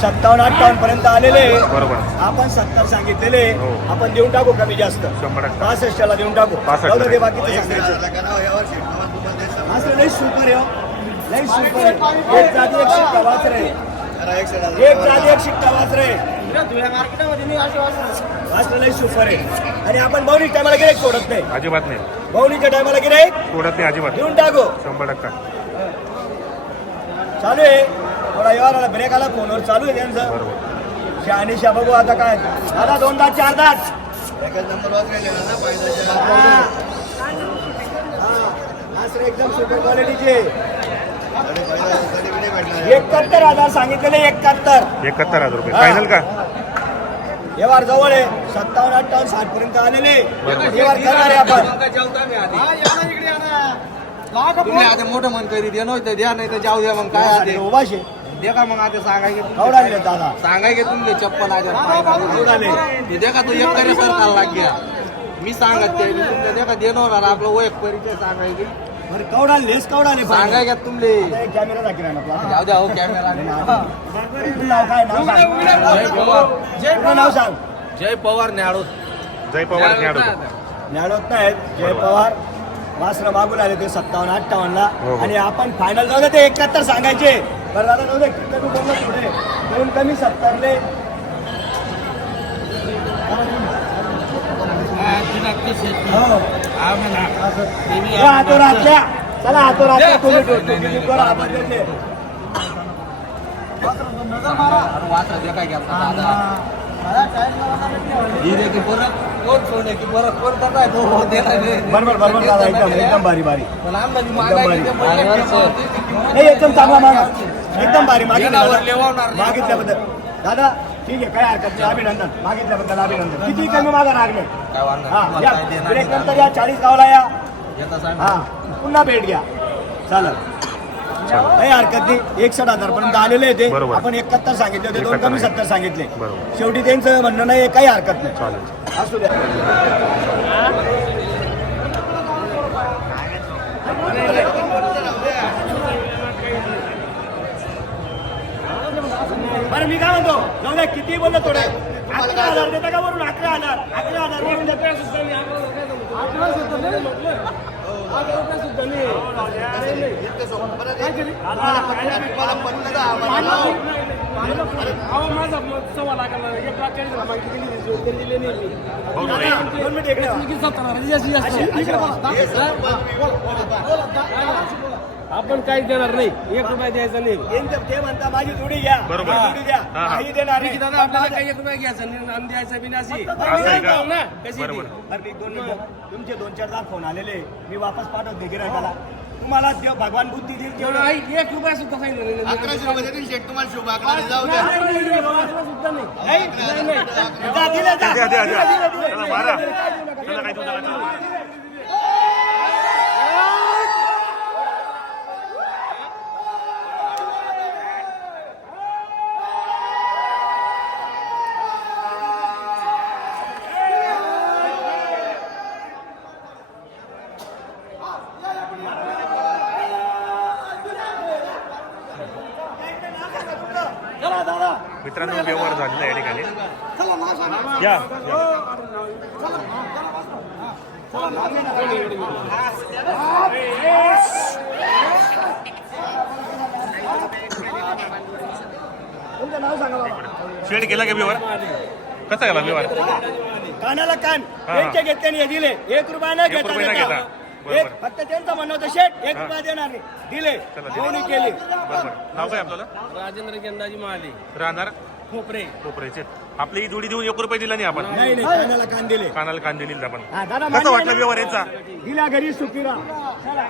सत्तावन्न अठ्ठावन्न पर्यंत आलेले. बरोबर. आपण सत्तर सांगितलेले. हो. आपण देऊन टाकू कमी जास्त? शंभर टक्के. पासष्टला देऊन टाकू. 65 जाऊ दे. बाकीचं सांगायचं. असं लई सुपर आहे हो. लई सुपर आहे. एक जाती एक शिक्का जाती शिक्का लई सुपर आहे. आणि आपण बहुनी टायमाला गिरायक सोडत नाही? अजिबात नाही. बहुनीच्या टायमाला गिरायक सोडत नाही अजिबात. देऊन टाकू. शंभर टक्का. चालू आहे. थोडा व्यवहार आला ब्रेक आला फोनवर चालू आहे त्यांचं. शहानिशा बघू आता काय. दादा दोन दात चार दात असं एकदम सुपर क्वालिटीचे एकाहत्तर हजार सांगितलेले एकाहत्तर. एकाहत्तर हजार रुपये. फायनल का? व्यवहार जवळ आहे. सत्तावन्न अठ्ठावन्न साठ पर्यंत आलेले. व्यवहार करणार आहे आपण आता मोठं मन करी दे नव्हतं द्या नाही तर जाऊ द्या मग. काय आते उभाशे दे का मग आता सांगाय कवडा आले दादा? सांगाय की तुमचे चप्पल कवडा आले? ते दे का तू एक करे सरकार लाग गया मी सांगत ते तुमच्या दे का देणार आपलं ओळख परिचय सांगाय की. बरं कवडा लेस कवडा आले? सांगाय का तुमले. कॅमेरा दाखला आपला. जाऊ द्या हो कॅमेरा नाव काय? नाव सांग. पूर्ण नाव सांग. जय पवार. न्याळू. जय पवार जय पवार. वासनं मागून आले ते सत्तावन्न अठ्ठावन्नला हो, हो. आणि आपण फायनल जाऊ दे ते एकाहत्तर सांगायचे. बरं दादा जाऊ दे किती तू बोललो पुढे दोन कमी सत्तरले. हो. असं. या हातो रातल्या चला हातो रातल्या तुम्ही तुम्ही करा आपण देते. वाचा दे काय घ्या दादा. परत कोण सोडे की परत कोण करताय तो. बरोबर बरोबर दादा एकदम एकदम भारी भारी. पण एकदम नाही चांगला मागा. एकदम भारी मागितलं दादा. मागितल्याबद्दल. दादा ठीक आहे काय हरकत नाही. अभिनंदन. मागितल्याबद्दल अभिनंदन. किती कमी मागा काय वाढणार? हा तुम्हाला या. काय देणार ब्रेक नाही. नंतर या. चाळीस गावला या. येता साहेब. हा पुन्हा भेट घ्या. चालेल. काही हरकत नाही. एकसठ हजार पर्यंत आलेले होते. बरोबर. आपण एकाहत्तर सांगितले होते दोन 71 कमी सत्तर सांगितले. बरोबर. शेवटी त्यांचं म्हणणं नाही काही हरकत नाही. चालेल. असू द्या. बरं मी काय म्हणतो? जाऊ द्या किती बोललो थोडे? अकरा हजार देता का वरून? अकरा हजार. अकरा हजार. वरून देता सुद्धा मी अकरा माझा सव्वा लाखाला एक लाख चाळीस हजार दिली नाही सत्तर जास्तीत जास्त. आपण काहीच देणार नाही एक रुपया द्यायचा नाही त्यांचं- ते म्हणता माझी जोडी घ्या बरोबर. माझी जोडी द्या हा, हा. काही देणार नाही. दादा आपल्याला काही एक रुपया घ्यायचा नाही आणि द्यायचा बी नाही अशी. असं आहे का ना कशी बरोबर ती? अरे मी दोन मिनिटं. तुमचे दोन चार दात फोन आलेले मी वापस पाठवते गिरायकाला तुम्हाला देव भगवान बुद्धी देईल तेवढं तेवढं आई, एक रुपया सुद्धा सांगितलं नाही. अकराशे रुपये देतील शेट तुम्हाला शुभ अकराशे जाऊ द्या नाही, नाही, नाही, अकरा सुद्धा नाही. नाही? नाही, नाही. जा, दिले, जा. द्या, द्या, द्या. दिले, दिले, दिले. चला, मारा. चला, काही तुमचं लक्ष. चला, मित्रांनो व्यवहार झालेला आहे या ठिकाणी. या या. तुमचं नाव सांगा बाबा. शेड केला का व्यवहार कसा गेला व्यवहार कानाला कान. हा. यांच्या घेतल्याने हे दिले. एक रुपया न एक घेता एक फक्त त्यांचं म्हणणं होतं शेट एक. रुपया देणार नाही दिले. दोन्ही केले. बरोबर नाव काय आपल्याला? राजेंद्र गेंदाजी महाले. राहणार? खोपरे. कोपऱ्याचे आपली ही जोडी देऊन एक रुपये दिला नाही आपण. नाही नाही कानाला कान दिले. कानाला कान दिली आपण. हा, दादा कसा मान्य वाटला आहे व्यवहार? याचा? दिला घरी सुखीरा चला.